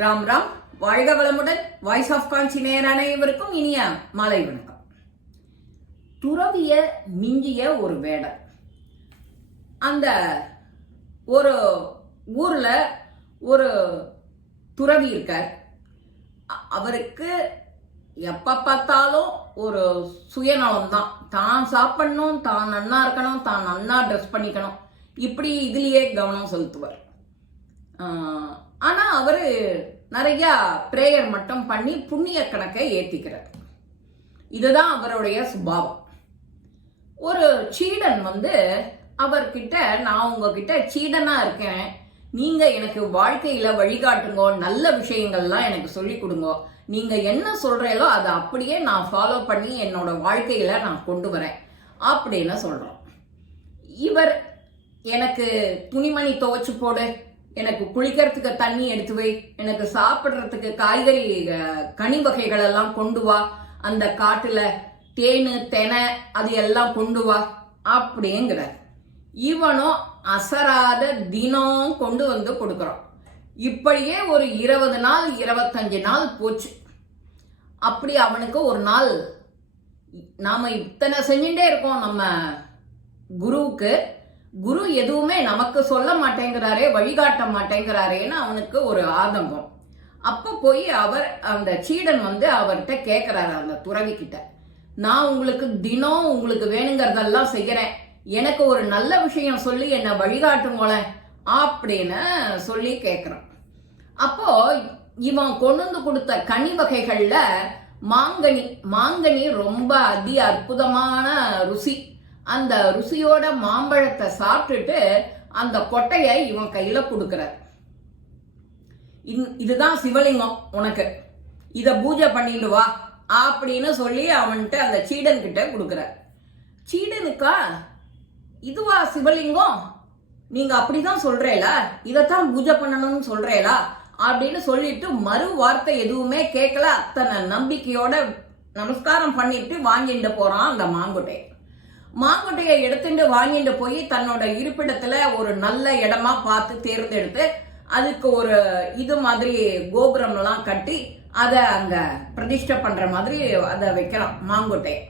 ராம் ராம். வாழ்க வளமுடன். Voice of காஞ்சி நேர் அனைவருக்கும் இனிய மாலை வணக்கம். துறவிய மிஞ்சிய ஒரு வேடர். அந்த ஒரு ஊர்ல ஒரு துறவி இருக்கார். அவருக்கு எப்ப பார்த்தாலும் ஒரு சுயநலம் தான். தான் சாப்பிடணும் தான் நன்னா இருக்கணும் தான் நன்னா ட்ரெஸ் பண்ணிக்கணும். இப்படி இதுலயே கவனம் செலுத்துவார். ஆனா அவரு நிறைய பிரேயர் மட்டும் பண்ணி புண்ணிய கணக்கை ஏத்திக்கிறார். இதுதான் அவருடைய சுபாவம். ஒரு சீடன் வந்து அவர்கிட்ட நான் உங்ககிட்ட சீடனா இருக்கேன். நீங்க எனக்கு வாழ்க்கையில வழிகாட்டுங்க. நல்ல விஷயங்கள்லாம் எனக்கு சொல்லி கொடுங்க. நீங்க என்ன சொல்றீங்களோ அதை அப்படியே நான் ஃபாலோ பண்ணி என்னோட வாழ்க்கையில நான் கொண்டு வரேன். அப்படின்னு சொல்றோம் இவர் எனக்கு துணிமணி துவைச்சு போடு. எனக்கு குளிக்கிறதுக்கு தண்ணி எடுத்து வை. எனக்கு சாப்பிட்றதுக்கு காய்கறி கனி வகைகள் எல்லாம் கொண்டு வா. அந்த காட்டுல தேனு தெனை அது எல்லாம் கொண்டு வா அப்படிங்கிறார். இவனும் அசராத தினம் கொண்டு வந்து கொடுக்குறான். இப்படியே ஒரு இருபது நாள் இருபத்தஞ்சு நாள் போச்சு. அப்படி அவனுக்கு ஒரு நாள் நாம இத்தனை செஞ்சுட்டே இருக்கோம் நம்ம குருவுக்கு. குரு எதுவுமே நமக்கு சொல்ல மாட்டேங்கிறாரே வழிகாட்ட மாட்டேங்கிறாரேன்னு அவனுக்கு ஒரு ஆதங்கம். அப்போ போய் அவர் அந்த சீடன் வந்து அவர்கிட்ட கேட்குறாரு அந்த துறவி கிட்ட. நான் உங்களுக்கு தினம் உங்களுக்கு வேணுங்கிறதெல்லாம் செய்கிறேன் எனக்கு ஒரு நல்ல விஷயம் சொல்லி என்னை வழிகாட்டுங்களேன் அப்படின்னு சொல்லி கேட்குறான் அப்போ இவன் கொண்டு வந்து கொடுத்த கனி வகைகளில் மாங்கனி. மாங்கனி ரொம்ப அதி அற்புதமான ருசி. அந்த ருசியோட மாம்பழத்தை சாப்பிட்டுட்டு அந்த கொட்டையை இவன் கையில கொடுக்கிறார். இந்- இதுதான் சிவலிங்கம் உனக்கு. இத பூஜை பண்ணிட்டு வா அப்படின்னு சொல்லி அவன்கிட்ட அந்த சீடன் கிட்ட கொடுக்கிறார். சீடனுக்கா இதுவா சிவலிங்கம்? நீங்க அப்படிதான் சொல்றேலா இதைத்தான் பூஜை பண்ணணும்னு சொல்றேலா அப்படின்னு சொல்லிட்டு மறு வார்த்தை எதுவுமே கேட்கல. அத்தனை நம்பிக்கையோட நமஸ்காரம் பண்ணிட்டு வாங்கிட்டு போறான் அந்த மாங்குட்டையை மாங்குட்டையை எடுத்துட்டு வாங்கிட்டு போய் தன்னோட இருப்பிடத்துல ஒரு நல்ல இடமா பார்த்து தேர்ந்தெடுத்து அதுக்கு ஒரு இது மாதிரி கோபுரம் எல்லாம் கட்டி அதை அங்க பிரதிஷ்டை பண்ற மாதிரி அதை வைக்கிறான் மாங்குட்டையை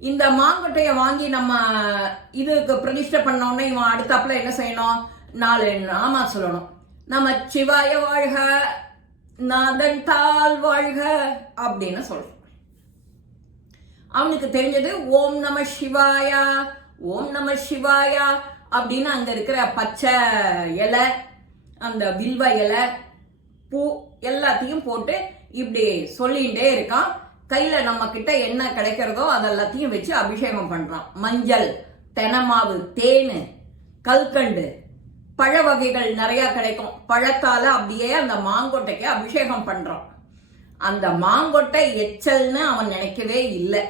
இந்த மாங்குட்டையை வாங்கி நம்ம இதுக்கு பிரதிஷ்டை பண்ணோடனே இவன் அடுத்தாப்புல என்ன செய்யணும்? நாலு நாமா சொல்லணும். நம்ம சிவாய வாழ்க நாதன் தாழ் வாழ்க அப்படின்னு சொல்றோம். அவனுக்கு தெரிஞ்சது ஓம் நம சிவாயா ஓம் நம சிவாயா அப்படின்னு அங்க இருக்கிற பச்சை இலை அந்த வில்வ இலை பூ எல்லாத்தையும் போட்டு இப்படி சொல்லிகிட்டே இருக்கான். கையில நம்ம கிட்ட என்ன கிடைக்கிறதோ அதெல்லாத்தையும் வச்சு அபிஷேகம் பண்றான். மஞ்சள் தெனமாவு தேனு கல்கண்டு பழ வகைகள் நிறைய கிடைக்கும். பழத்தால அப்படியே அந்த மாங்கொட்டைக்கு அபிஷேகம் பண்றான். அந்த மாங்கொட்டை எச்சல்னு அவன் நினைக்கவே இல்லை.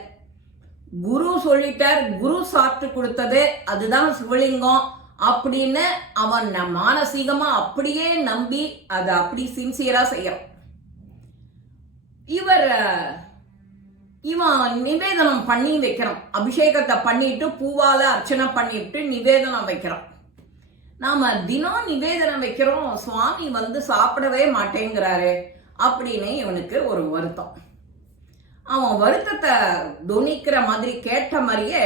குரு சொல்லிட்டார் குரு சாப்பிட்டு கொடுத்தது அதுதான் சிவலிங்கம் அப்படின்னு அவன் மானசீகமா அப்படியே நம்பி அதை அப்படி சின்சியரா செய்யறான். இவர் இவன் நிவேதனம் பண்ணி வைக்கிறான் அபிஷேகத்தை பண்ணிட்டு பூவால அர்ச்சனை பண்ணிட்டு நிவேதனம் வைக்கிறான் நாம தினம் நிவேதனம் வைக்கிறோம் சுவாமி வந்து சாப்பிடவே மாட்டேங்கிறாரு அப்படின்னு இவனுக்கு ஒரு வருத்தம். அவன் வருத்தத்தை துணிக்கிற மாதிரி கேட்ட மாதிரியே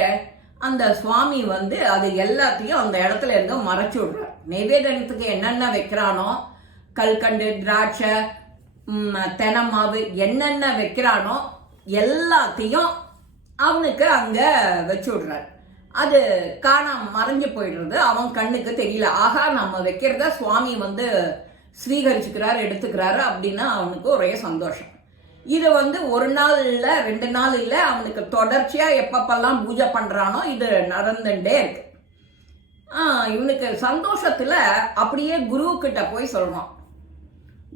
அந்த சுவாமி வந்து அது எல்லாத்தையும் அந்த இடத்துல இருந்து மறைச்சு விடுறார். நைவேதனத்துக்கு என்னென்ன வைக்கிறானோ கல்கண்டு திராட்சை ம், தெனமாவு என்னென்ன வைக்கிறானோ எல்லாத்தையும் அவனுக்கு அங்கே வச்சு விடுறார். அது காணாம மறைஞ்சு போயிடுறது அவன் கண்ணுக்கு தெரியல. ஆகா நம்ம வைக்கிறத சுவாமி வந்து ஸ்வீகரிச்சுக்கிறாரு எடுத்துக்கிறாரு அப்படின்னு அவனுக்கு ஒரே சந்தோஷம். இது வந்து ஒரு நாள் இல்லை ரெண்டு நாள் இல்லை அவனுக்கு தொடர்ச்சியாக எப்பப்பெல்லாம் பூஜை பண்ணுறானோ இது நடந்துட்டே இருக்கு. இவனுக்கு சந்தோஷத்தில் அப்படியே குருவுக்கிட்ட போய் சொல்கிறான்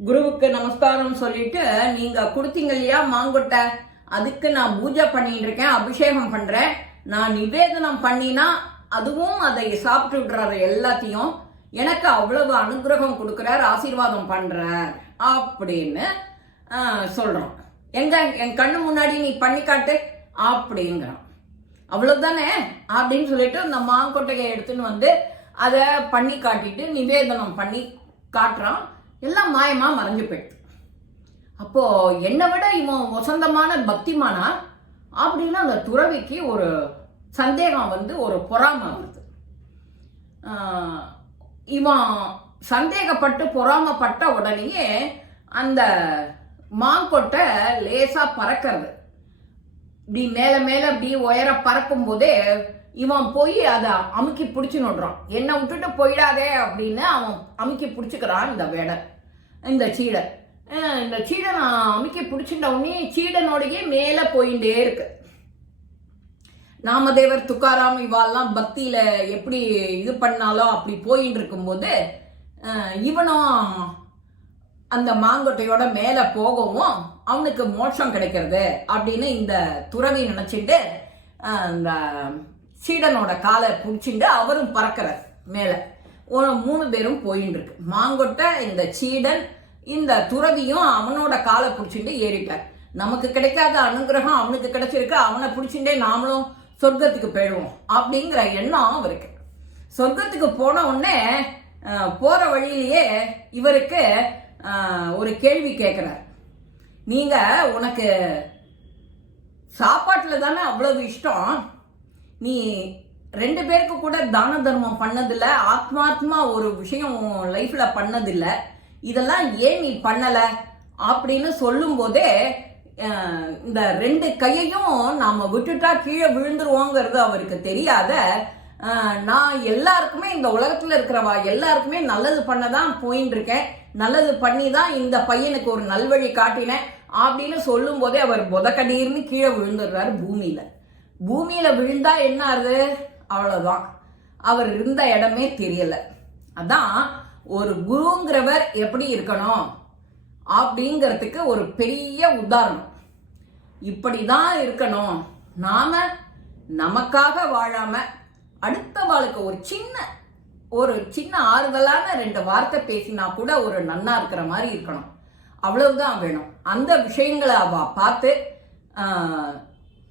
குருவுக்கு நமஸ்காரம் சொல்லிட்டு நீங்கள் கொடுத்தீங்க இல்லையா மாங்கொட்டை? அதுக்கு நான் பூஜை பண்ணிட்டு இருக்கேன் அபிஷேகம் பண்ணுறேன் நான் நிவேதனம் பண்ணினா அதுவும் அதை சாப்பிட்டு விடுறாரு எல்லாத்தையும். எனக்கு அவ்வளவு அனுகிரகம் கொடுக்குறார் ஆசீர்வாதம் பண்ணுறார் அப்படின்னு சொல்கிறான் எங்க என் கண்ணு முன்னாடி நீ பண்ணி காட்டு அப்படிங்கிறான் அவ்வளோதானே அப்படின்னு சொல்லிட்டு அந்த மாங்கொட்டையை எடுத்துன்னு வந்து அதை பண்ணி காட்டிட்டு நிவேதனம் பண்ணி காட்டுறான். எல்லாம் மாயமா மறைஞ்சு போயிடுது. அப்போ என்னை விட இவன் வசந்தமான பக்திமானா? அப்படின்னு அந்த துறவிக்கு ஒரு சந்தேகம் வந்து ஒரு பொறாமை வருது. இவன் சந்தேகப்பட்டு பொறாமப்பட்ட உடனேயே அந்த மாங்கொட்டை லேசா பறக்கிறது. இப்படி மேல மேல இப்படி உயர பறக்கும் போதே இவன் போய் அதை அமுக்கி பிடிச்சு நோடுறான். என்னை விட்டுட்டு போயிடாதே அப்படின்னு அவன் அமுக்கி பிடிச்சிக்கிறான் இந்த வேடை இந்த சீடை. இந்த சீடை நான் அமுக்கி பிடிச்சிட்ட உடனே சீடனோடையே மேலே போயிட்டே இருக்கு. நாமதேவர் துக்காராம் இவாள்லாம் பக்தியில் எப்படி இது பண்ணாலும் அப்படி போயின்னு இருக்கும்போது இவனும் அந்த மாங்கொட்டையோட மேல போகவும் அவனுக்கு மோட்சம் கிடைக்கிறது அப்படின்னு இந்த துறவி நினைச்சிட்டு அந்த சீடனோட காலை பிடிச்சிட்டு அவரும் பறக்கிறார் மேல. மூணு பேரும் போயின்னு இருக்கு. மாங்கொட்டை இந்த சீடன் இந்த துறவியும் அவனோட காலை பிடிச்சிட்டு ஏறிட்டார். நமக்கு கிடைக்காத அனுகிரகம் அவனுக்கு கிடைச்சிருக்கு. அவனை பிடிச்சிட்டே நாமளும் சொர்க்கத்துக்கு போயிடுவோம் அப்படிங்கிற எண்ணம் அவருக்கு. சொர்க்கத்துக்கு போன உடனே போற வழியிலேயே இவருக்கு ஒரு கேள்வி கேட்குறார் நீங்கள் உனக்கு சாப்பாட்டில் தானே அவ்வளவு இஷ்டம்? நீ ரெண்டு பேருக்கு கூட தான தர்மம் பண்ணதில்ல ஆத்மாத்மா ஒரு விஷயம் லைஃப்பில் பண்ணதில்லை. இதெல்லாம் ஏன் நீ பண்ணலை? அப்படின்னு சொல்லும்போதே இந்த ரெண்டு கையையும் நாம் விட்டுட்டா கீழே விழுந்துருவோங்கிறது அவருக்கு தெரியாத நான் எல்லாருக்குமே இந்த உலகத்தில் இருக்கிறவா எல்லாருக்குமே நல்லது பண்ண தான் போயின்னு இருக்கேன். நல்லது பண்ணி தான் இந்த பையனுக்கு ஒரு நல்வழி காட்டினேன் அப்படின்னு சொல்லும் போதே அவர் புதக்கடீர்னு கீழே விழுந்துடுறாரு பூமியில. பூமியில விழுந்தா என்ன ஆகுது அவ்வளவுதான். அவர் இருந்த இடமே தெரியல. அதான் ஒரு குருங்கிறவர் எப்படி இருக்கணும் அப்படிங்கிறதுக்கு ஒரு பெரிய உதாரணம். இப்படிதான் இருக்கணும். நாம நமக்காக வாழாம அடுத்த ஒரு சின்ன ஒரு சின்ன ஆறுதலான ரெண்டு வார்த்தை பேசினா கூட ஒரு நன்னா இருக்கிற மாதிரி இருக்கணும். அவ்வளவுதான் வேணும். அந்த விஷயங்களை அவ பார்த்து ஆஹ்,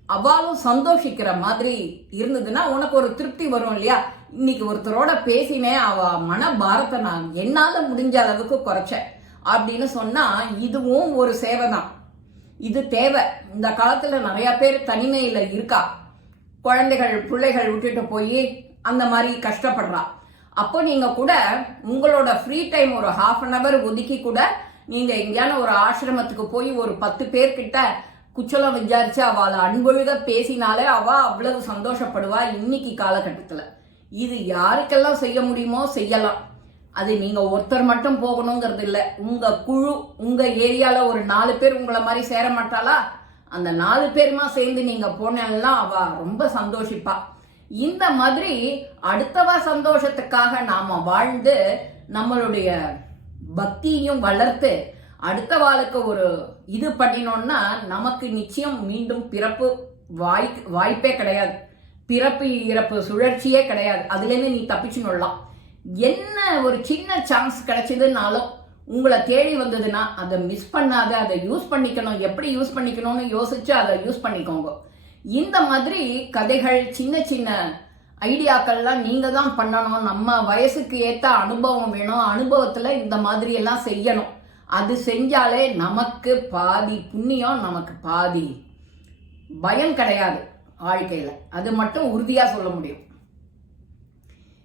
அவளும் சந்தோஷிக்கிற மாதிரி இருந்ததுன்னா உனக்கு ஒரு திருப்தி வரும் இல்லையா? இன்னைக்கு ஒருத்தரோட பேசினேன் அவ மன பாரத்தை நான் என்னால் முடிஞ்ச அளவுக்கு குறைச்சேன் அப்படின்னு சொன்னா இதுவும் ஒரு சேவை தான் இது தேவை. இந்த காலத்துல நிறைய பேர் தனிமையில இருக்கா? குழந்தைகள் பிள்ளைகள் விட்டுட்டு போய் அந்த மாதிரி கஷ்டப்படுறா. அப்போ நீங்கள் கூட உங்களோட ஃப்ரீ டைம் ஒரு ஹாஃப் அன் ஹவர் ஒதுக்கி கூட நீங்கள் எங்கேயான ஒரு ஆசிரமத்துக்கு போய் ஒரு பத்து பேர்கிட்ட குச்சலம் விசாரிச்சு அவளை அன்பொழுக பேசினாலே அவ அவ்வளவு சந்தோஷப்படுவா இன்னைக்கு காலகட்டத்தில். இது யாருக்கெல்லாம் செய்ய முடியுமோ செய்யலாம். அது நீங்கள் ஒருத்தர் மட்டும் போகணுங்கிறது இல்லை. உங்கள் குழு உங்கள் ஏரியாவில் ஒரு நாலு பேர் உங்களை மாதிரி சேர மாட்டாளா? அந்த நாலு பேருமா சேர்ந்து நீங்க போனெல்லாம் அவ ரொம்ப சந்தோஷிப்பா. இந்த மாதிரி அடுத்தவ சந்தோஷத்துக்காக நாம வாழ்ந்து நம்மளுடைய பக்தியையும் வளர்த்து அடுத்த வாழ்க்கை ஒரு இது பண்ணினோம்னா நமக்கு நிச்சயம் மீண்டும் பிறப்பு வாய் வாய்ப்பே கிடையாது. பிறப்பு இறப்பு சுழற்சியே கிடையாது. அதுலேருந்து நீ தப்பிச்சுன்னு என்ன ஒரு சின்ன சான்ஸ் கிடைச்சதுனாலும் உங்களை தேடி வந்ததுன்னா அதை மிஸ் பண்ணாத அதை யூஸ் பண்ணிக்கணும். எப்படி யூஸ் பண்ணிக்கணும்னு யோசிச்சு அதை யூஸ் பண்ணிக்கோங்க. இந்த மாதிரி கதைகள் சின்ன சின்ன ஐடியாக்கள்லாம் நீங்க தான் பண்ணணும். நம்ம வயசுக்கு ஏத்த அனுபவம் வேணும். அனுபவத்துல இந்த மாதிரி எல்லாம் செய்யணும். அது செஞ்சாலே நமக்கு பாதி புண்ணியம் நமக்கு பாதி பயம் கிடையாது வாழ்க்கையில. அது மட்டும் உறுதியா சொல்ல முடியும்.